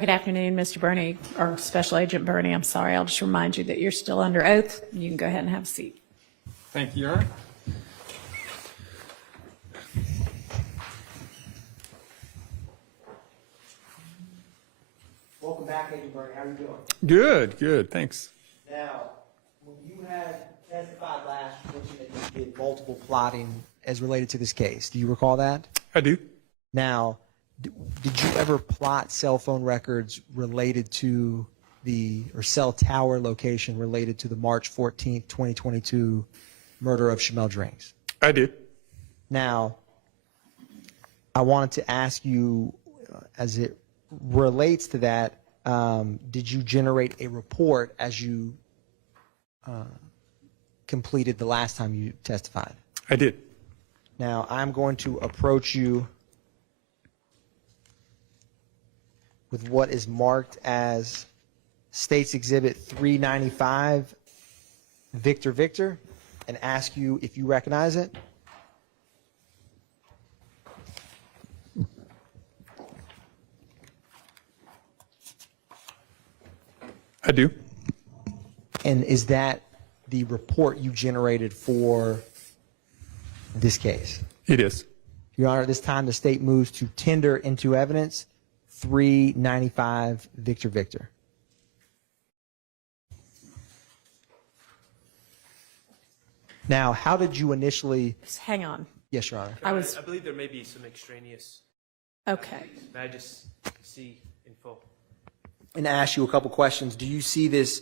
Good afternoon, Mr. Berni, or Special Agent Berni. I'm sorry. I'll just remind you that you're still under oath. You can go ahead and have a seat. Thank you, Your Honor. Welcome back, Agent Berni. How are you doing? Good, good. Thanks. Now, when you had testified last, you mentioned that you did multiple plotting as related to this case. Do you recall that? I do. Now, did you ever plot cell phone records related to or cell tower location related to the March 14th, 2022 murder of Shymel Drinks? I did. Now, I wanted to ask you, as it relates to that, did you generate a report as you completed the last time you testified? I did. Now, I'm going to approach you with what is marked as State's Exhibit 395, Victor Victor, and ask you if you recognize it. I do. And is that the report you generated for this case? It is. Your Honor, at this time, the state moves to tender into evidence 395 Victor Victor. Now, how did you initially... Just hang on. Yes, Your Honor. I believe there may be some extraneous. Okay. May I just see in full? And ask you a couple questions. Do you see this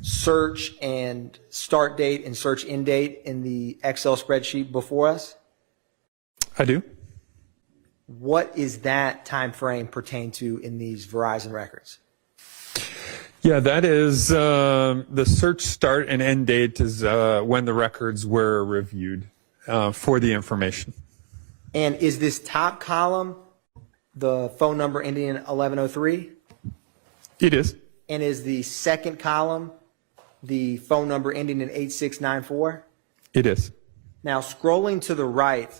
search and start date and search end date in the Excel spreadsheet before us? I do. What is that time frame pertain to in these Verizon records? Yeah, that is the search start and end date is when the records were reviewed for the information. And is this top column the phone number ending in 1103? It is. And is the second column the phone number ending in 8694? It is. Now, scrolling to the right,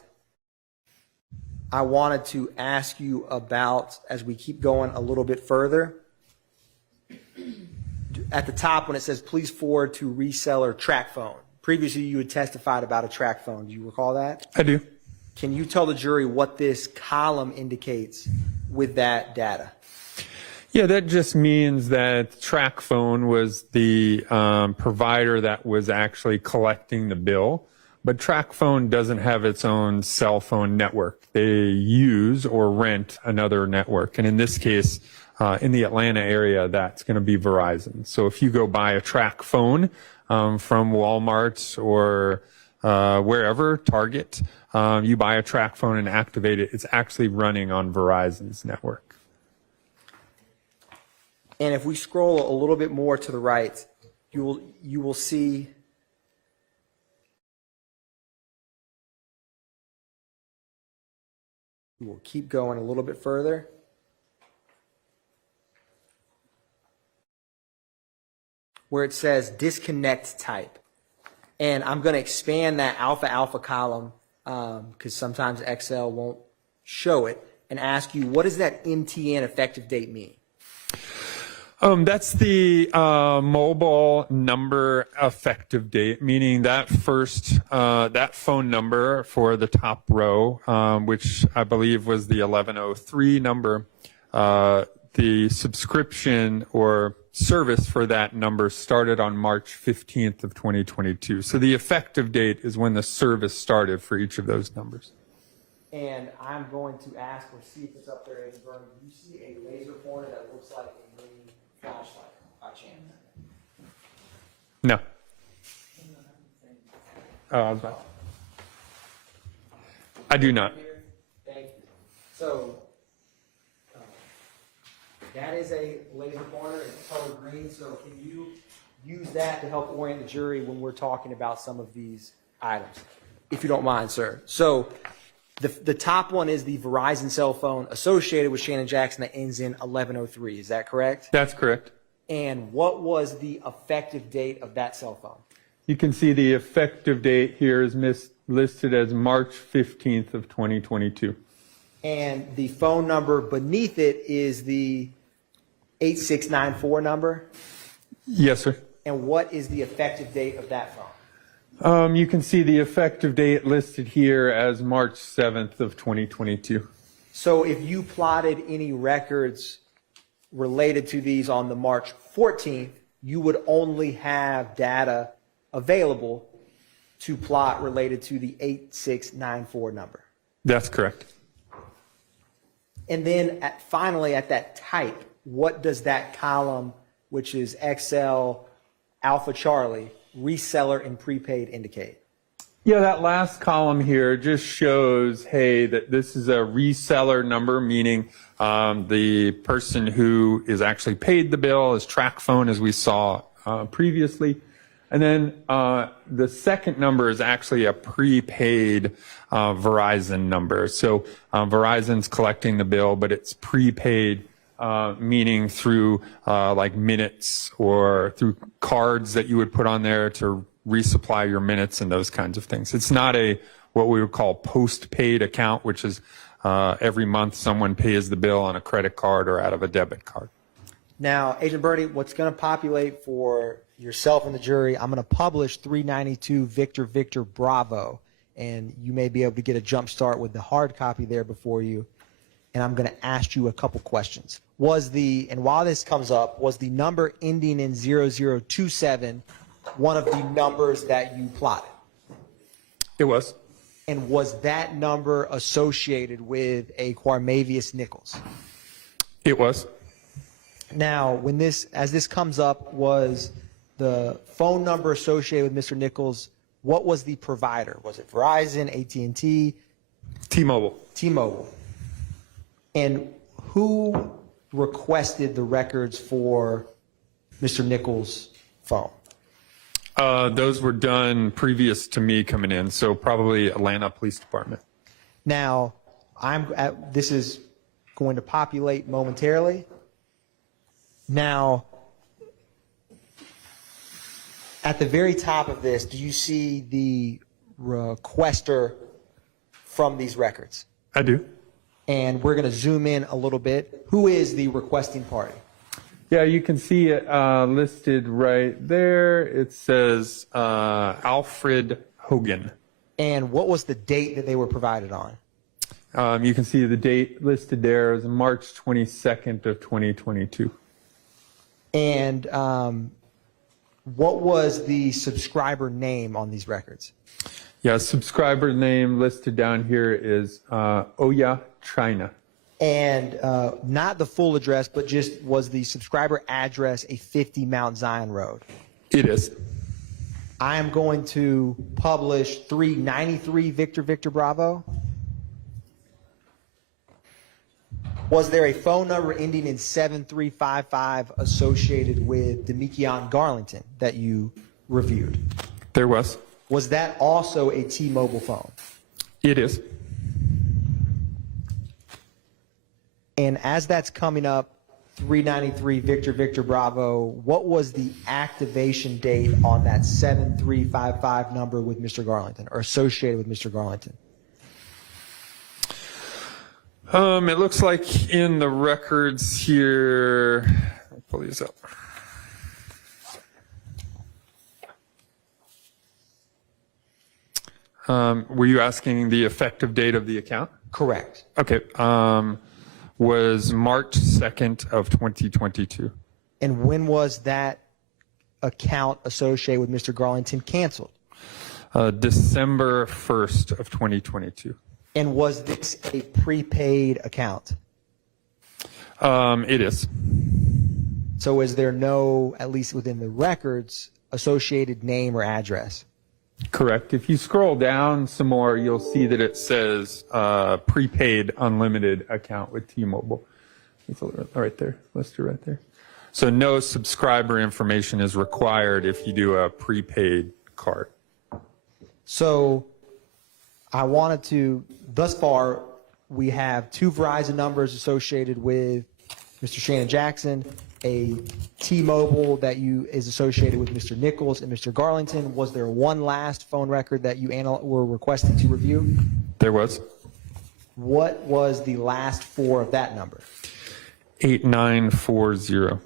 I wanted to ask you about, as we keep going a little bit further, at the top when it says please forward to reseller track phone. Previously, you had testified about a track phone. Do you recall that? I do. Can you tell the jury what this column indicates with that data? Yeah, that just means that track phone was the provider that was actually collecting the bill. But track phone doesn't have its own cell phone network. They use or rent another network. And in this case, in the Atlanta area, that's going to be Verizon. So if you go buy a track phone from Walmart or wherever, Target, you buy a track phone and activate it, it's actually running on Verizon's network. And if we scroll a little bit more to the right, you will see we'll keep going a little bit further. Where it says disconnect type. And I'm going to expand that alpha column because sometimes Excel won't show it, and ask you, what does that MTN effective date mean? That's the mobile number effective date, meaning that first, that phone number for the top row, which I believe was the 1103 number, the subscription or service for that number started on March 15th of 2022. So the effective date is when the service started for each of those numbers. And I'm going to ask or see if it's up there. Berni, do you see a laser pointer that looks like a green flashlight by chance? No. Oh, I was about. I do not. Thank you. So that is a laser pointer. It's color green. So can you use that to help orient the jury when we're talking about some of these items, if you don't mind, sir? So the top one is the Verizon cell phone associated with Shannon Jackson that ends in 1103. Is that correct? That's correct. And what was the effective date of that cell phone? You can see the effective date here is listed as March 15th of 2022. And the phone number beneath it is the 8694 number. Yes, sir. And what is the effective date of that phone? You can see the effective date listed here as March 7th of 2022. So if you plotted any records related to these on the March 14th, you would only have data available to plot related to the 8694 number. That's correct. And then finally at that type, what does that column, which is XL Alpha Charlie, reseller and prepaid indicate? Yeah, that last column here just shows, hey, that this is a reseller number, meaning the person who is actually paid the bill is track phone, as we saw previously. And then the second number is actually a prepaid Verizon number. So Verizon's collecting the bill, but it's prepaid, meaning through like minutes or through cards that you would put on there to resupply your minutes and those kinds of things. It's not a what we would call postpaid account, which is every month someone pays the bill on a credit card or out of a debit card. Now, Agent Berni, what's going to populate for yourself and the jury, I'm going to publish 392 Victor Victor Bravo, and you may be able to get a jump start with the hard copy there before you. And I'm going to ask you a couple questions. And while this comes up, was the number ending in 0027 one of the numbers that you plotted? It was. And was that number associated with a Quamarvious Nichols? It was. Now, as this comes up, was the phone number associated with Mr. Nichols, what was the provider? Was it Verizon, AT&T? T-Mobile. T-Mobile. And who requested the records for Mr. Nichols' phone? Those were done previous to me coming in, so probably Atlanta Police Department. Now, this is going to populate momentarily. Now, at the very top of this, do you see the requester from these records? I do. And we're going to zoom in a little bit. Who is the requesting party? Yeah, you can see it listed right there. It says Alfred Hogan. And what was the date that they were provided on? You can see the date listed there is March 22nd of 2022. And what was the subscriber name on these records? Yeah, subscriber name listed down here is Oya China. And not the full address, but just was the subscriber address a 50 Mount Zion Road? It is. I am going to publish 393 Victor Victor Bravo. Was there a phone number ending in 7355 associated with Damekion Garlington that you reviewed? There was. Was that also a T-Mobile phone? It is. And as that's coming up, 393 Victor Victor Bravo, what was the activation date on that 7355 number with Mr. Garlington, or associated with Mr. Garlington? It looks like in the records here, I'll pull these up. Were you asking the effective date of the account? Correct. Okay. Was March 2nd of 2022. And when was that account associated with Mr. Garlington canceled? December 1st of 2022. And was this a prepaid account? It is. So is there no, at least within the records, associated name or address? Correct. If you scroll down some more, you'll see that it says prepaid unlimited account with T-Mobile. It's right there, listed right there. So no subscriber information is required if you do a prepaid card. So I wanted to, thus far, we have 2 Verizon numbers associated with Mr. Shannon Jackson, a T-Mobile that is associated with Mr. Nichols and Mr. Garlington. Was there one last phone record that you were requested to review? There was. What was the last four of that number? 8940.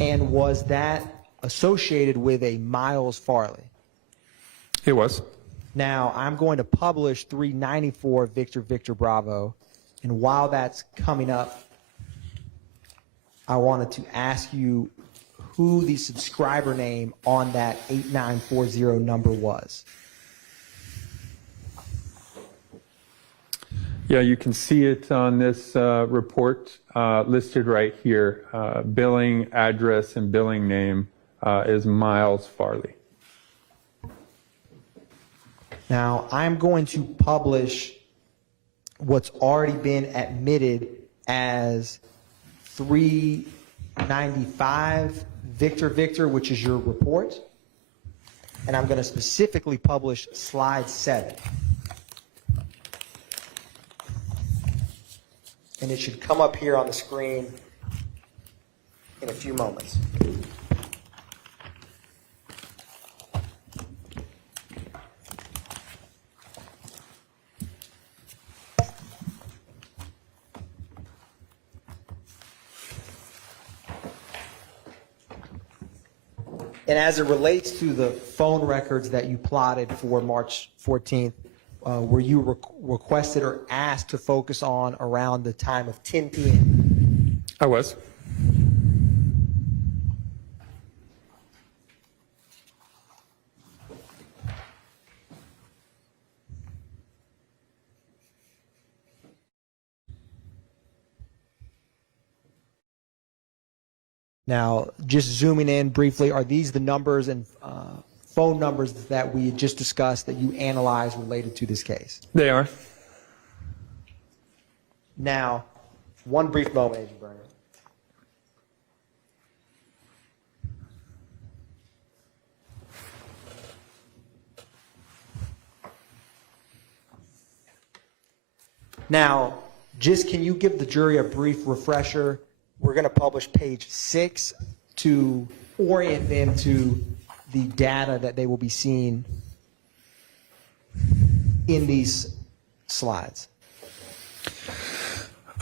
And was that associated with a Miles Farley? It was. Now, I'm going to publish 394 Victor Victor Bravo, and while that's coming up, I wanted to ask you who the subscriber name on that 8940 number was. Yeah, you can see it on this report listed right here. Billing address and billing name is Miles Farley. Now, I'm going to publish what's already been admitted as 395 Victor Victor, which is your report. And I'm going to specifically publish slide 7. And it should come up here on the screen in a few moments. And as it relates to the phone records that you plotted for March 14th, were you requested or asked to focus on around the time of 10 p.m.? I was. Now, just zooming in briefly, are these the numbers and phone numbers that we just discussed that you analyzed related to this case? They are. Now, one brief moment, Agent Berni. Now, just can you give the jury a brief refresher? We're going to publish page 6 to orient them to the data that they will be seeing in these slides.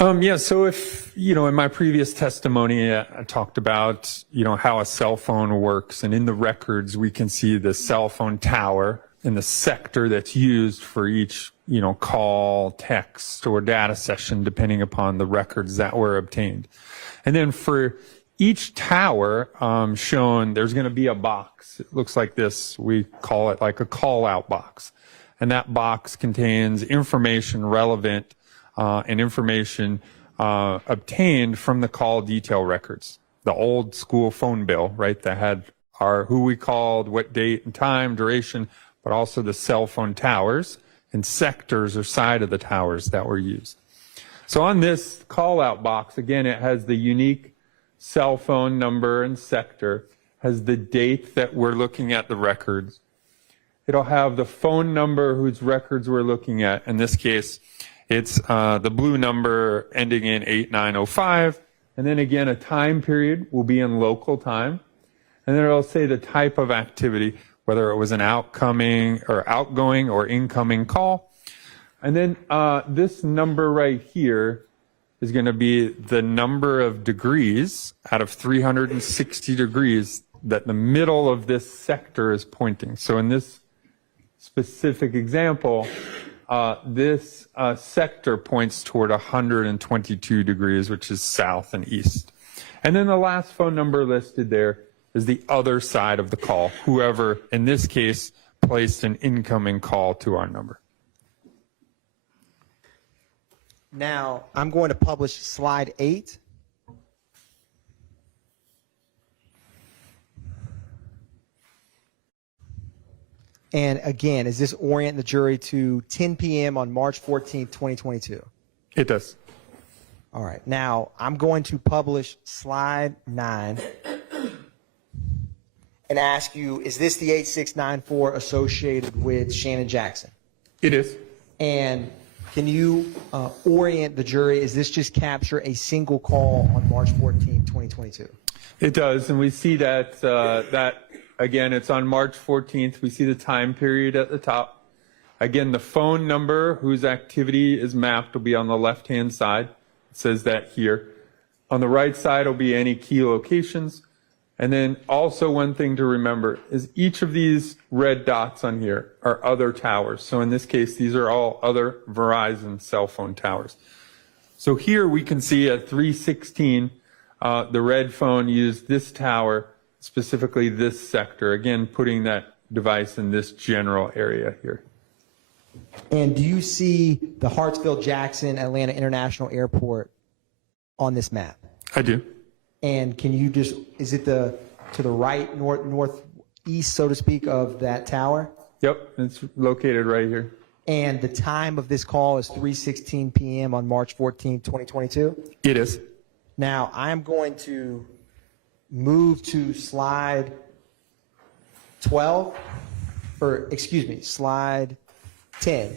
Yeah, so if, in my previous testimony, I talked about, how a cell phone works. And in the records, we can see the cell phone tower and the sector that's used for each, call, text, or data session, depending upon the records that were obtained. And then for each tower shown, there's going to be a box. It looks like this. We call it like a call-out box. And that box contains information relevant and information obtained from the call detail records. The old school phone bill, right, that had our who we called, what date and time, duration, but also the cell phone towers and sectors or side of the towers that were used. So on this call-out box, again, it has the unique cell phone number and sector, has the date that we're looking at the records. It'll have the phone number whose records we're looking at. In this case, it's the blue number ending in 8905. And then again, a time period will be in local time. And then it'll say the type of activity, whether it was an outgoing or incoming call. And then this number right here is going to be the number of degrees out of 360 degrees that the middle of this sector is pointing. So in this specific example, this sector points toward 122 degrees, which is south and east. And then the last phone number listed there is the other side of the call, whoever, in this case, placed an incoming call to our number. Now, I'm going to publish slide 8. And again, is this orient the jury to 10 p.m. on March 14th, 2022? It does. All right. Now, I'm going to publish slide 9 and ask you, is this the 8694 associated with Shannon Jackson? It is. And can you orient the jury? Is this just capture a single call on March 14th, 2022? It does, and we see that, again, it's on March 14th. We see the time period at the top. Again, the phone number whose activity is mapped will be on the left-hand side. It says that here. On the right side will be any key locations. And then also one thing to remember is each of these red dots on here are other towers. So in this case, these are all other Verizon cell phone towers. So here we can see at 316, the red phone used this tower, specifically this sector, again, putting that device in this general area here. And do you see the Hartsfield-Jackson Atlanta International Airport on this map? I do. And can you just, is it to the right, northeast, so to speak, of that tower? Yep, it's located right here. And the time of this call is 3:16 p.m. on March 14, 2022? It is. Now, I'm going to move to slide 12, or excuse me, slide 10.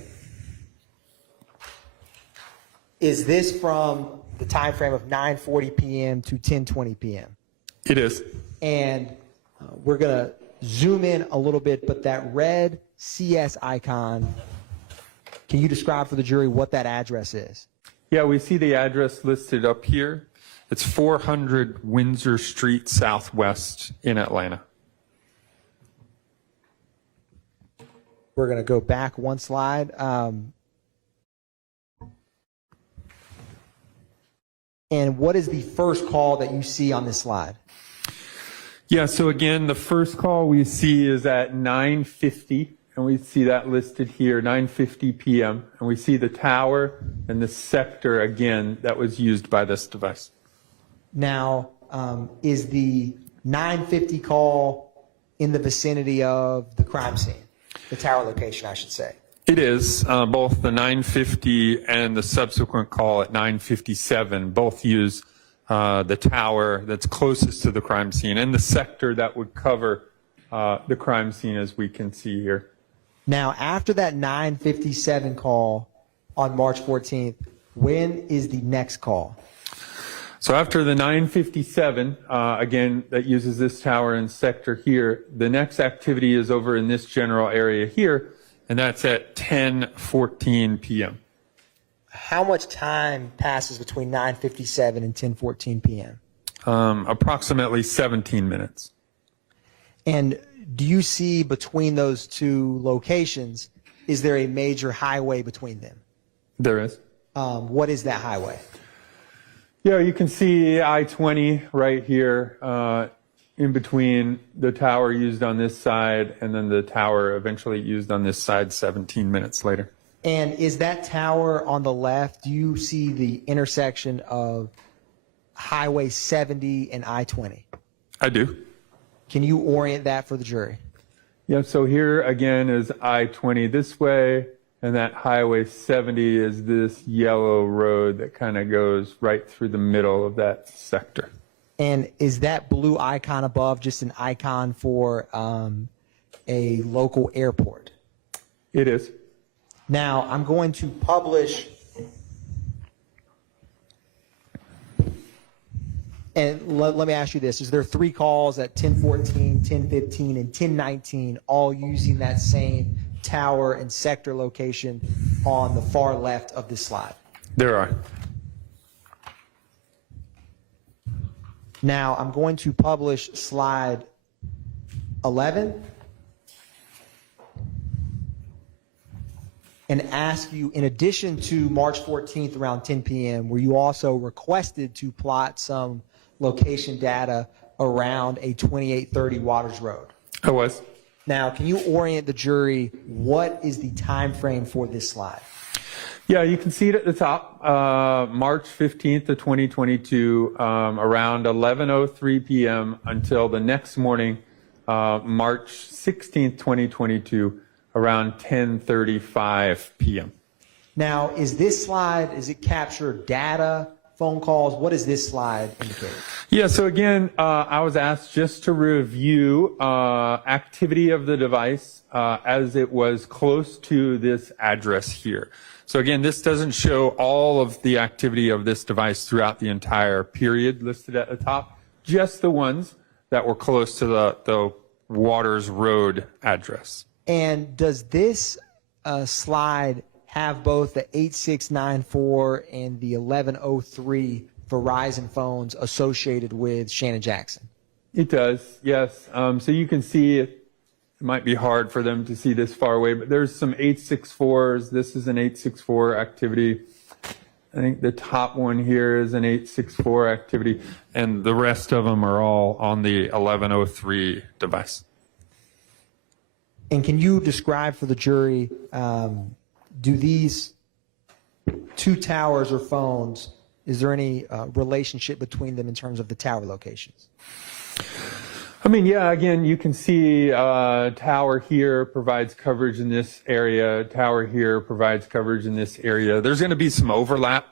Is this from the time frame of 9:40 p.m. to 10:20 p.m.? It is. And we're going to zoom in a little bit, but that red CS icon, can you describe for the jury what that address is? Yeah, we see the address listed up here. It's 400 Windsor Street Southwest in Atlanta. We're going to go back one slide. And what is the first call that you see on this slide? Yeah, so again, the first call we see is at 9:50, and we see that listed here, 9:50 p.m., and we see the tower and the sector again that was used by this device. Now, is the 9:50 call in the vicinity of the crime scene? The tower location, I should say. It is. Both the 9:50 and the subsequent call at 9:57 both use the tower that's closest to the crime scene and the sector that would cover the crime scene, as we can see here. Now, after that 9:57 call on March 14th, when is the next call? So after the 9:57, again, that uses this tower and sector here, the next activity is over in this general area here, and that's at 10:14 p.m. How much time passes between 9:57 and 10:14 p.m.? Approximately 17 minutes. And do you see between those two locations, is there a major highway between them? There is. What is that highway? Yeah, you can see I-20 right here in between the tower used on this side and then the tower eventually used on this side 17 minutes later. And is that tower on the left, do you see the intersection of Highway 70 and I-20? I do. Can you orient that for the jury? Yeah, so here again is I-20 this way, and that Highway 70 is this yellow road that kind of goes right through the middle of that sector. And is that blue icon above just an icon for a local airport? It is. Now, I'm going to publish, and let me ask you this. Is there 3 calls at 10:14, 10:15, and 10:19, all using that same tower and sector location on the far left of this slide? There are. Now, I'm going to publish slide 11 and ask you, in addition to March 14th around 10 p.m., were you also requested to plot some location data around a 2830 Waters Road? I was. Now, can you orient the jury, what is the time frame for this slide? Yeah, you can see it at the top, March 15th of 2022, around 11:03 p.m. until the next morning, March 16th, 2022, around 10:35 p.m. Now, is this slide, is it capture data, phone calls? What does this slide indicate? Yeah, so again, I was asked just to review activity of the device as it was close to this address here. So again, this doesn't show all of the activity of this device throughout the entire period listed at the top, just the ones that were close to the Waters Road address. And does this slide have both the 8694 and the 1103 Verizon phones associated with Shannon Jackson? It does, yes. So you can see it might be hard for them to see this far away, but there's some 864s. This is an 864 activity. I think the top one here is an 864 activity, and the rest of them are all on the 1103 device. And can you describe for the jury, do these two towers or phones, is there any relationship between them in terms of the tower locations? I mean, yeah, again, you can see tower here provides coverage in this area. Tower here provides coverage in this area. There's going to be some overlap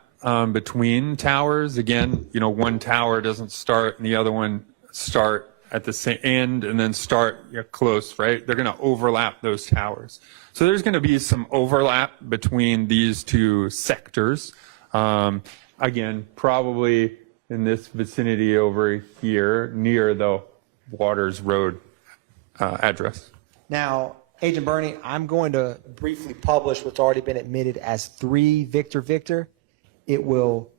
between towers. Again, you know, one tower doesn't start and the other one start at the same end and then start close, right? They're going to overlap those towers. So there's going to be some overlap between these two sectors. Again, probably in this vicinity over here near the Waters Road address. Now, Agent Berni, I'm going to briefly publish what's already been admitted as 3 Victor Victor. It will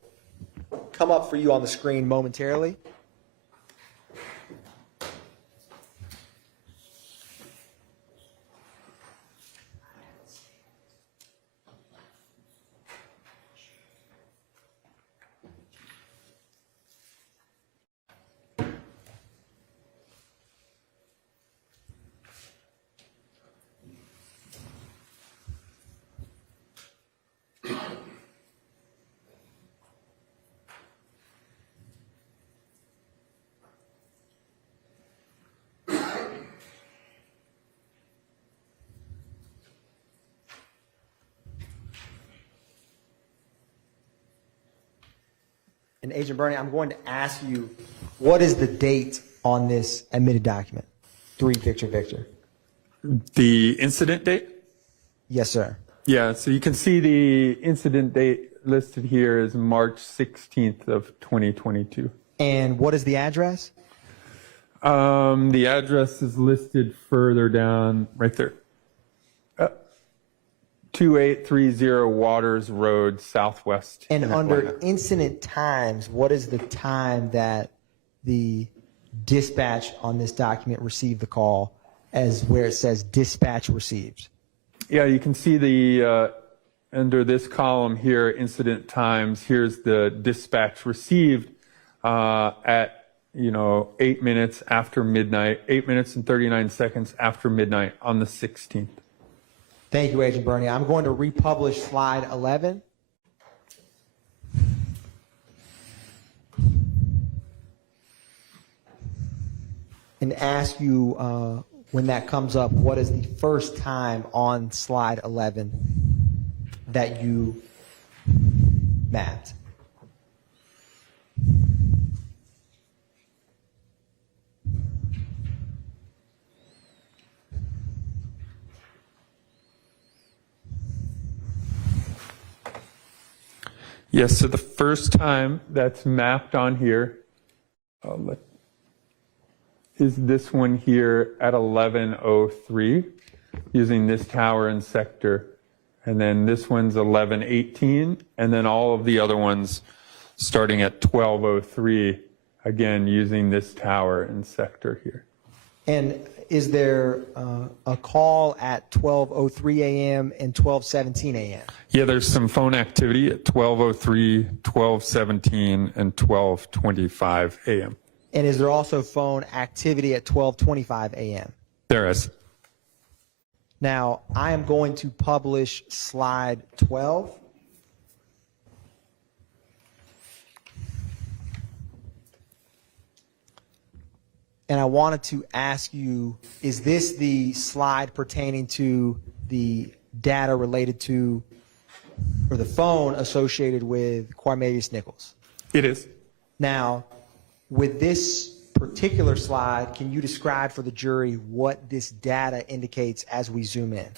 come up for you on the screen momentarily. And Agent Berni, I'm going to ask you, what is the date on this admitted document? 3 Victor Victor. The incident date? Yes, sir. Yeah, so you can see the incident date listed here is March 16th of 2022. And what is the address? The address is listed further down, right there. 2830 Waters Road, Southwest. And in under Atlanta. incident times, what is the time that the dispatch on this document received the call, as where it says dispatch received? Yeah, you can see the under this column here, incident times. Here's the dispatch received at 8 minutes after midnight, 8 minutes and 39 seconds after midnight on the 16th. Thank you, Agent Berni. I'm going to republish slide 11. And ask you, when that comes up, what is the first time on slide 11 that you mapped? Yes, so the first time that's mapped on here is this one here at 11:03 using this tower and sector. And then this one's 11:18, and then all of the other ones starting at 12:03, again using this tower and sector here. And is there a call at 12:03 a.m. and 12:17 a.m.? Yeah, there's some phone activity at 12:03, 12:17, and 12:25 a.m. And is there also phone activity at 12:25 a.m.? There is. Now, I am going to publish slide 12. And I wanted to ask you, is this the slide pertaining to the data related to, or the phone associated with Quamarvious Nichols? It is. Now, with this particular slide, can you describe for the jury what this data indicates as we zoom in?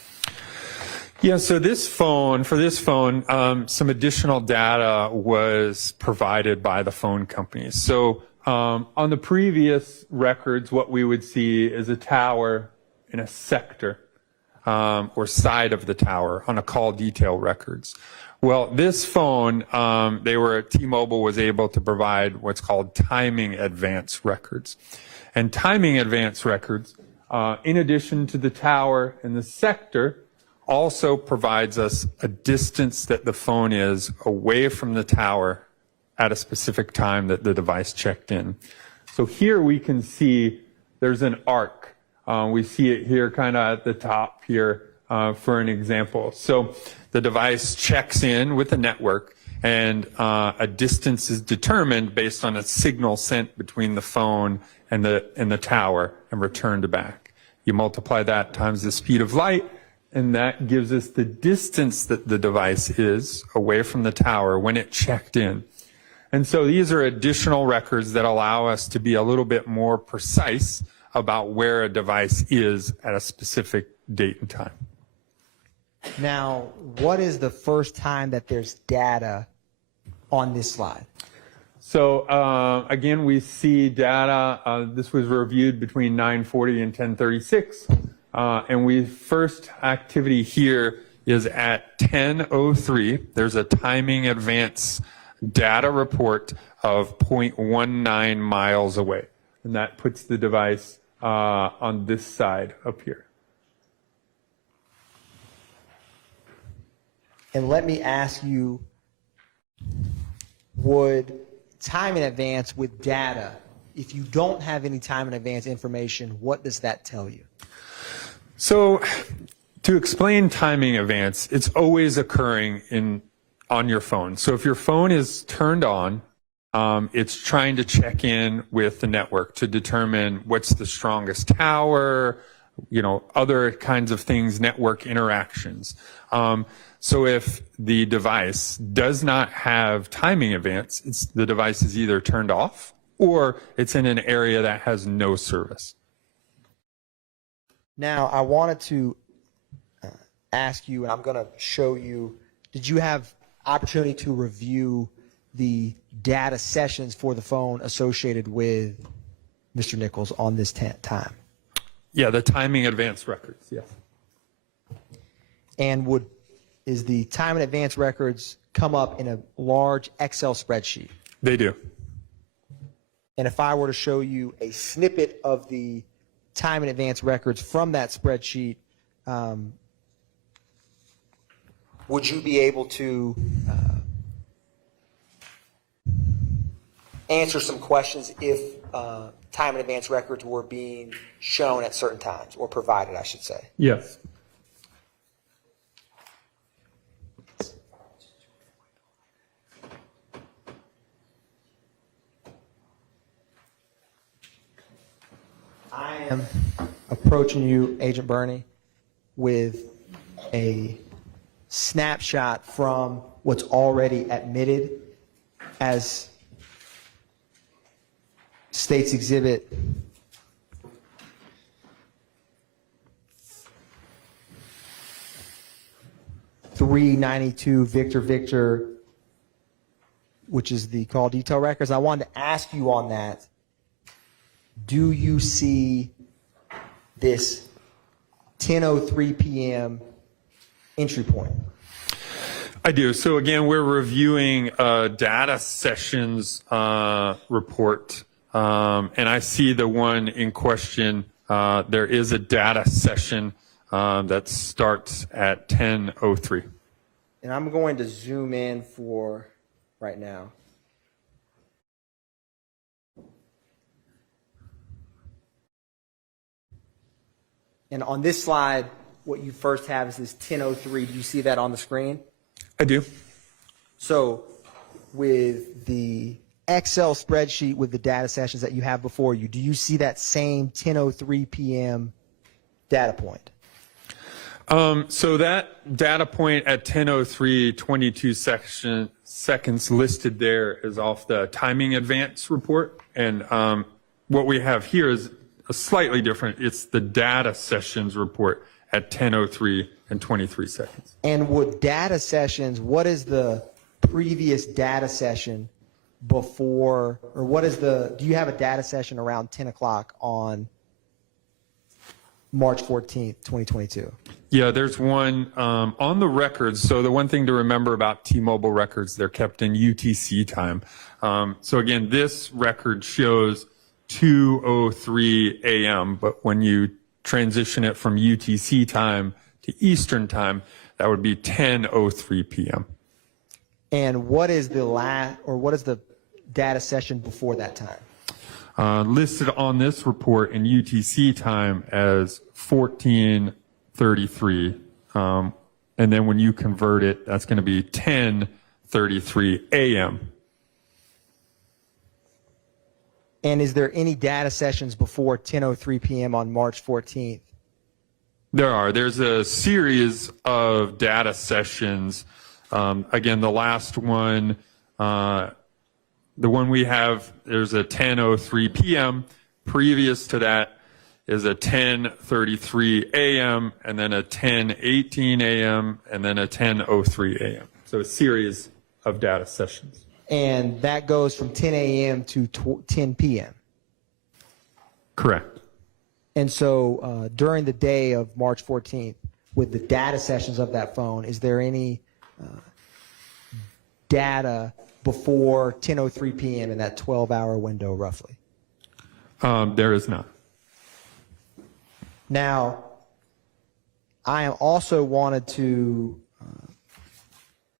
Yeah, so for this phone, some additional data was provided by the phone companies. So on the previous records, what we would see is a tower in a sector. or side of the tower on a call detail records. Well, this phone, T-Mobile was able to provide what's called timing advance records. And timing advance records, in addition to the tower and the sector, also provides us a distance that the phone is away from the tower at a specific time that the device checked in. So here we can see there's an arc. We see it here kind of at the top here for an example. So the device checks in with the network, and a distance is determined based on a signal sent between the phone and the tower and returned back. You multiply that times the speed of light, and that gives us the distance that the device is away from the tower when it checked in. And so these are additional records that allow us to be a little bit more precise about where a device is at a specific date and time. Now, what is the first time that there's data on this slide? So again, we see data. This was reviewed between 9:40 and 10:36. And first activity here is at 10:03. There's a timing advance data report of 0.19 miles away. And that puts the device on this side up here. And let me ask you, would time in advance with data, if you don't have any time in advance information, what does that tell you? So to explain timing advance, it's always occurring on your phone. So if your phone is turned on, it's trying to check in with the network to determine what's the strongest tower, other kinds of things, network interactions. So if the device does not have timing advance, the device is either turned off or it's in an area that has no service. Now, I wanted to ask you, and I'm going to show you, did you have opportunity to review the data sessions for the phone associated with Mr. Nichols on this time? Yeah, the timing advance records, yes. And is the time in advance records come up in a large Excel spreadsheet? They do. And if I were to show you a snippet of the time in advance records from that spreadsheet, would you be able to answer some questions if time in advance records were being shown at certain times, or provided, I should say? Yes. I am approaching you, Agent Berni, with a snapshot from what's already admitted as State's Exhibit 392 Victor, which is the call detail records. I wanted to ask you on that. Do you see this 10:03 p.m. entry point? I do. So again, we're reviewing a data sessions report, and I see the one in question. There is a data session that starts at 10:03. And I'm going to zoom in for right now. And on this slide, what you first have is this 10:03. Do you see that on the screen? I do. So with the Excel spreadsheet with the data sessions that you have before you, do you see that same 10:03 p.m. data point? So that data point at 10:03, 22 seconds listed there is off the timing advance report. And what we have here is a slightly different. It's the data sessions report at 10:03 and 23 seconds. And with data sessions, what is the previous data session before, or what is do you have a data session around 10 o'clock on March 14th, 2022? Yeah, there's one on the records. So the one thing to remember about T-Mobile records, they're kept in UTC time. So again, this record shows 2:03 a.m., but when you transition it from UTC time to Eastern time, that would be 10:03 p.m. And what is the data session before that time? Listed on this report in UTC time as 14:33. And then when you convert it, that's going to be 10:33 a.m. And is there any data sessions before 10:03 p.m. on March 14th? There's a series of data sessions. Again, the last one, the one we have, there's a 10:03 p.m. Previous to that is a 10:33 a.m. and then a 10:18 a.m. and then a 10:03 a.m. So a series of data sessions. And that goes from 10 a.m. to 10 p.m. Correct. And so during the day of March 14th, with the data sessions of that phone, is there any data before 10:03 p.m. in that 12-hour window, roughly? There is not. Now, I am also wanted to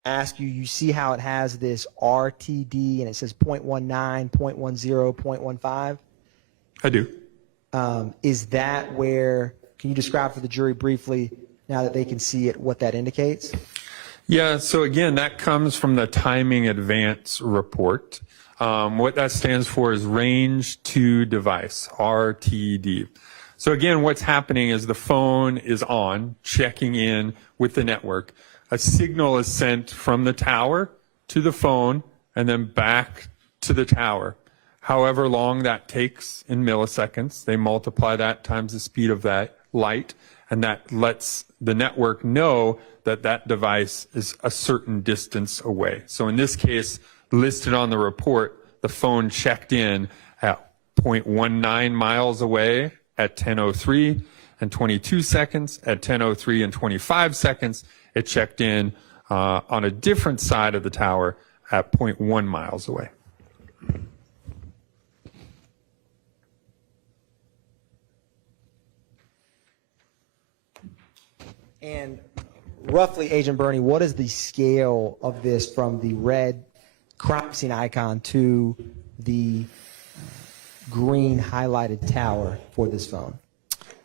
ask you, you see how it has this RTD and it says 0.19, 0.10, 0.15? I do. Is that where, can you describe for the jury briefly, now that they can see it, what that indicates? Yeah, so again, that comes from the timing advance report. What that stands for is range to device, RTD. So again, what's happening is the phone is on, checking in with the network. A signal is sent from the tower to the phone and then back to the tower. However long that takes in milliseconds, they multiply that times the speed of that light, and that lets the network know that that device is a certain distance away. So in this case, listed on the report, the phone checked in at 0.19 miles away at 10:03 and 22 seconds. At 10:03 and 25 seconds, it checked in on a different side of the tower at 0.1 miles away. And roughly, Agent Berni, what is the scale of this from the red crime scene icon to the green highlighted tower for this phone?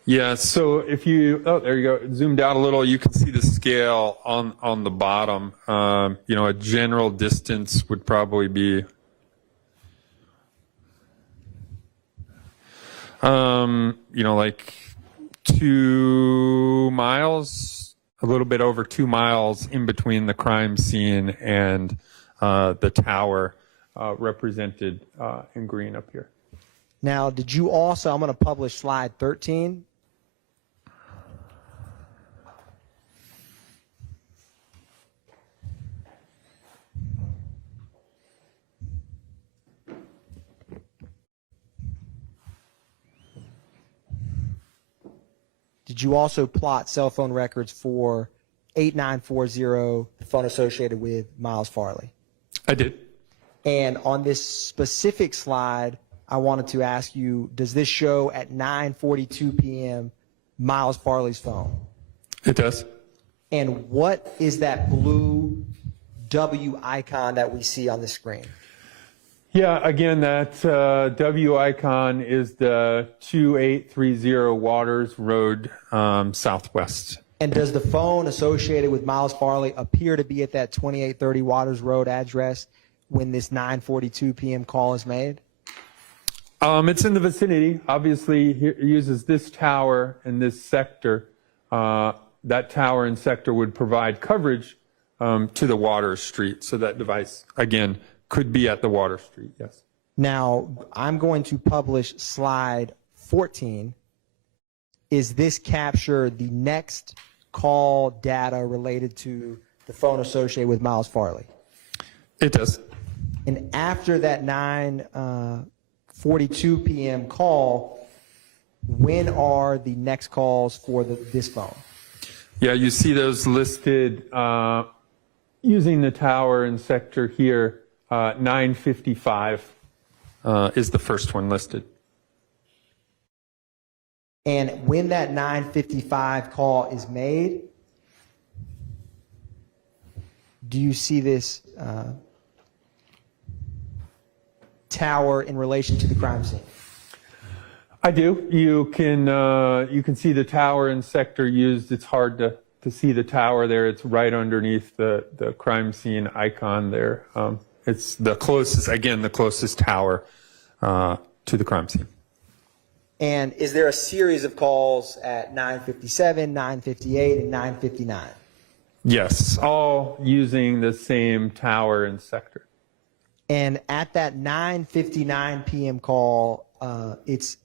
Yeah, so if you, there you go, zoomed out a little, you can see the scale on the bottom. You know, a general distance would probably be, you know, like 2 miles, a little bit over 2 miles in between the crime scene and the tower represented in green up here. Now, did you also, I'm going to publish slide 13. Did you also plot cell phone records for 8940, the phone associated with Miles Farley? I did. And on this specific slide, I wanted to ask you, does this show at 9:42 p.m. Miles Farley's phone? It does. And what is that blue W icon that we see on the screen? Yeah, again, that W icon is the 2830 Waters Road Southwest. And does the phone associated with Miles Farley appear to be at that 2830 Waters Road address when this 9:42 p.m. call is made? It's in the vicinity. Obviously, it uses this tower and this sector. That tower and sector would provide coverage to the Water Street. So that device, again, could be at the Water Street, yes. Now, I'm going to publish slide 14. Is this capture the next call data related to the phone associated with Miles Farley? It does. And after that 9:42 p.m. call, when are the next calls for this phone? Yeah, you see those listed using the tower and sector here. 9:55 is the first one listed. And when that 9:55 call is made, do you see this tower in relation to the crime scene? I do. You can see the tower and sector used. It's hard to see the tower there. It's right underneath the crime scene icon there. It's the closest tower to the crime scene. And is there a series of calls at 9:57, 9:58, and 9:59? Yes, all using the same tower and sector. And at that 9:59 p.m. call, it's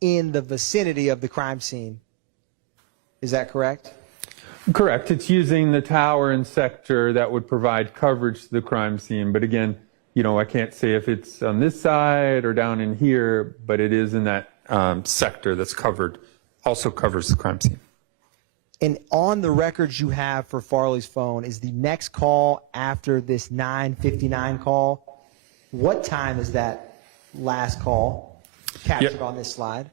in the vicinity of the crime scene. Is that correct? Correct. It's using the tower and sector that would provide coverage to the crime scene. But again, I can't say if it's on this side or down in here, but it is in that sector that's covered, also covers the crime scene. And on the records you have for Farley's phone, is the next call after this 9:59 call? What time is that last call captured on this slide?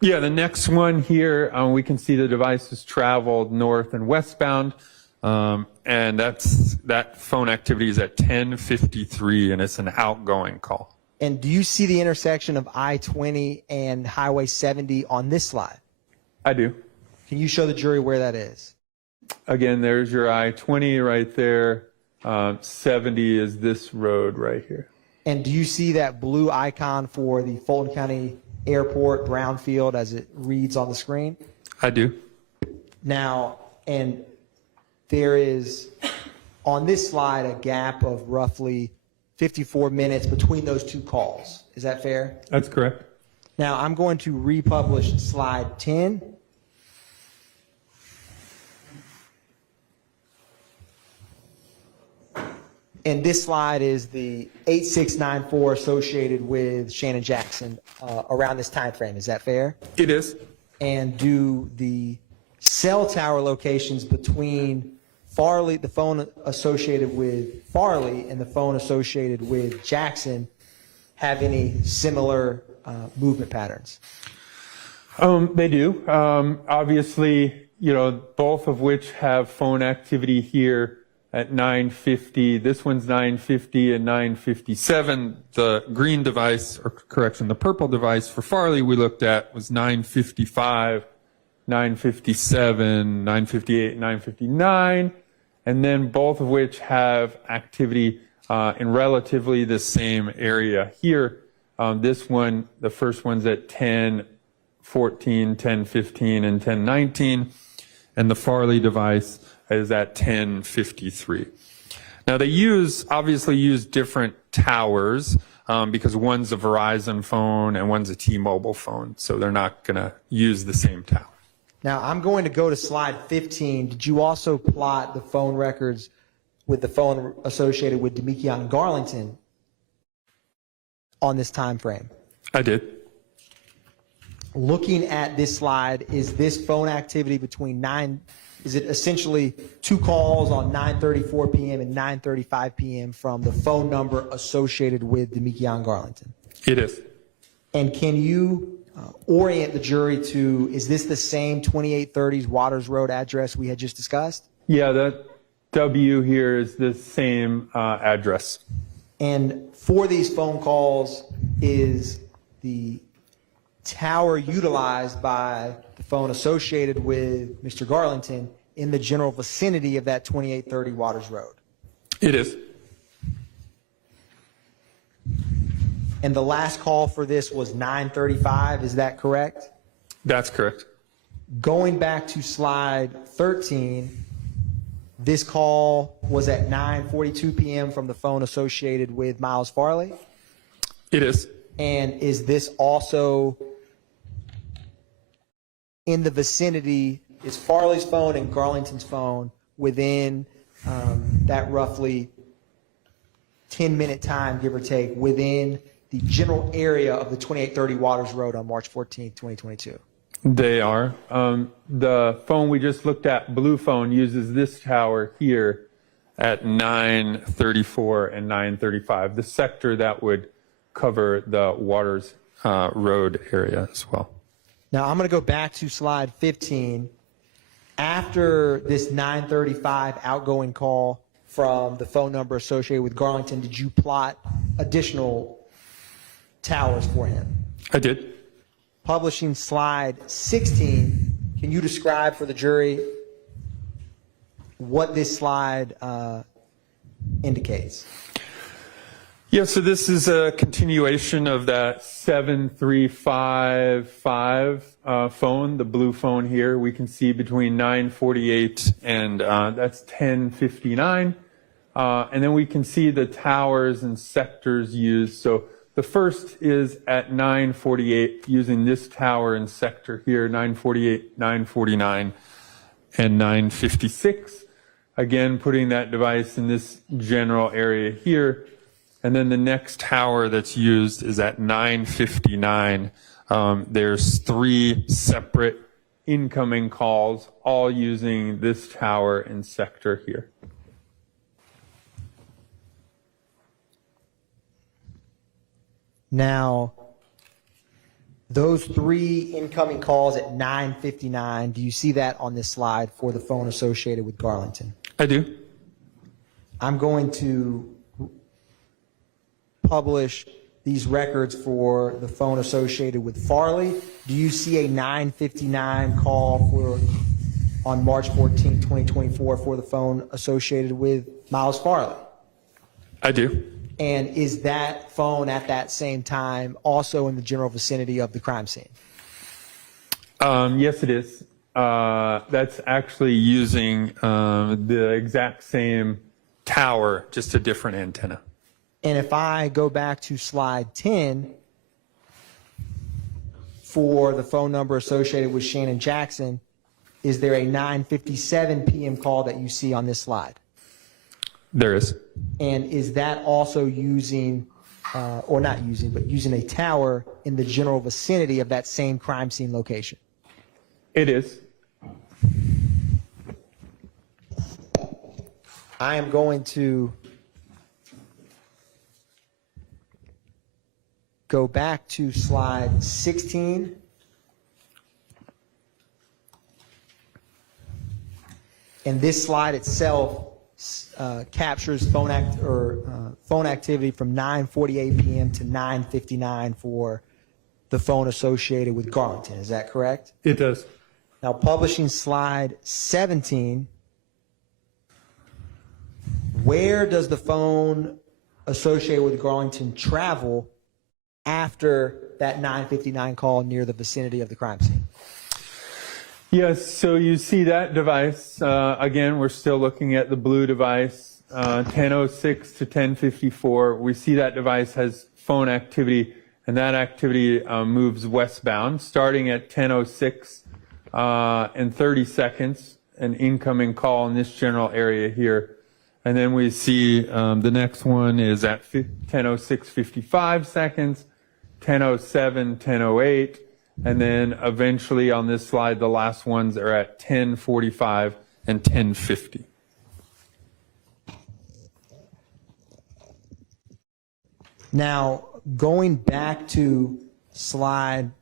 Yeah, the next one here, we can see the device has traveled north and westbound, and that phone activity is at 10:53, and it's an outgoing call. And do you see the intersection of I-20 and Highway 70 on this slide? I do. Can you show the jury where that is? Again, there's your I-20 right there. 70 is this road right here. And do you see that blue icon for the Fulton County Airport brownfield as it reads on the screen? I do. Now, and there is on this slide a gap of roughly 54 minutes between those two calls. Is that fair? That's correct. Now, I'm going to republish slide 10. And this slide is the 8694 associated with Shannon Jackson around this time frame. Is that fair? It is. And do the cell tower locations between Farley, the phone associated with Farley, and the phone associated with Jackson have any similar movement patterns? They do. Obviously, both of which have phone activity here at 9:50. This one's 9:50 and 9:57. The green device, or correction, the purple device for Farley we looked at was 9:55, 9:57, 9:58, 9:59. And then both of which have activity in relatively the same area. Here, this one, the first one's at 10:14, 10:15, and 10:19, and the Farley device is at 10:53. Now they obviously use different towers because one's a Verizon phone and one's a T-Mobile phone, so they're not going to use the same tower. Now, I'm going to go to slide 15. Did you also plot the phone records with the phone associated with Damekion and Garlington on this time frame? I did. Looking at this slide, is this phone activity between is it essentially two calls on 9:34 p.m. and 9:35 p.m. from the phone number associated with Damekion and Garlington? It is. And can you orient the jury to, is this the same 2830s Waters Road address we had just discussed? Yeah, that W here is the same address. And for these phone calls, is the tower utilized by the phone associated with Mr. Garlington in the general vicinity of that 2830 Waters Road? It is. And the last call for this was 9:35, is that correct? That's correct. Going back to slide 13, this call was at 9:42 p.m. from the phone associated with Miles Farley? It is. And is this also in the vicinity, is Farley's phone and Garlington's phone within that roughly 10-minute time, give or take, within the general area of the 2830 Waters Road on March 14th, 2022? They are. The phone we just looked at, Blue Phone, uses this tower here at 934 and 935, the sector that would cover the Waters Road area as well. Now, I'm going to go back to slide 15. After this 935 outgoing call from the phone number associated with Garlington, did you plot additional towers for him? I did. Publishing slide 16, can you describe for the jury what this slide indicates? Yeah, so this is a continuation of that 7355 phone, the blue phone here. We can see between 948 and that's 1059. And then we can see the towers and sectors used. So the first is at 948 using this tower and sector here, 948, 949, and 956. Again, putting that device in this general area here. And then the next tower that's used is at 959. There's 3 separate incoming calls, all using this tower and sector here. Now, those 3 incoming calls at 9:59, do you see that on this slide for the phone associated with Garlington? I do. I'm going to publish these records for the phone associated with Farley. Do you see a 9:59 call for on March 14, 2024 for the phone associated with Miles Farley? I do. And is that phone at that same time also in the general vicinity of the crime scene? Yes, it is. That's actually using the exact same tower, just a different antenna. And if I go back to slide 10 for the phone number associated with Shannon Jackson, is there a 9:57 p.m. call that you see on this slide? There is. And is that also using, or not using, but using a tower in the general vicinity of that same crime scene location? It is. I am going to go back to slide 16. And this slide itself captures phone activity from 9:48 p.m. to 9:59 for the phone associated with Garlington. Is that correct? It does. Now, publishing slide 17, where does the phone associated with Garlington travel after that 9:59 call near the vicinity of the crime scene? Yes, so you see that device. Again, we're still looking at the blue device, 1006 to 1054. We see that device has phone activity, and that activity moves westbound, starting at 1006 and 30 seconds, an incoming call in this general area here. And then we see the next one is at 1006, 55 seconds, 1007, 1008. And then eventually on this slide, the last ones are at 1045 and 1050. Now, going back to slide,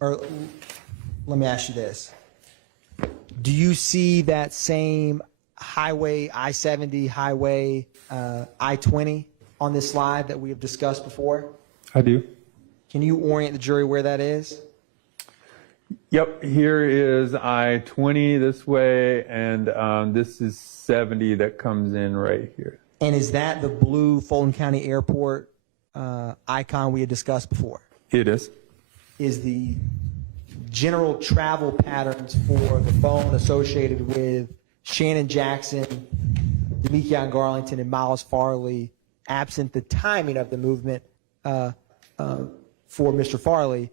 or let me ask you this. Do you see that same highway, I-70, highway, I-20 on this slide that we have discussed before? I do. Can you orient the jury where that is? Yep, here is I-20 this way, and this is 70 that comes in right here. And is that the blue Fulton County Airport icon we had discussed before? It is. Is the general travel patterns for the phone associated with Shannon Jackson, Damekion Garlington, and Miles Farley, absent the timing of the movement for Mr. Farley,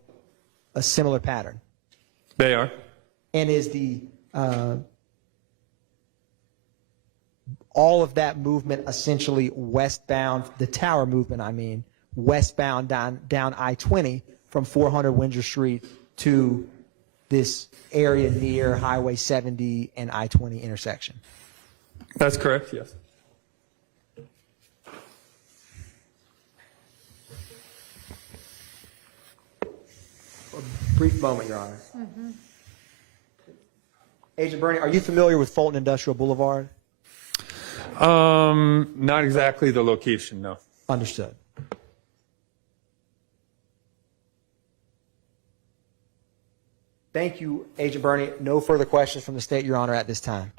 a similar pattern? They are. And is the all of that movement essentially westbound, the tower movement, I mean, westbound down I-20 from 400 Windsor Street to this area near Highway 70 and I-20 intersection. That's correct, yes. Brief moment, Your Honor. Agent Berni, are you familiar with Fulton Industrial Boulevard? Not exactly the location, no. Understood. Thank you, Agent Berni. No further questions from the state, Your Honor, at this time.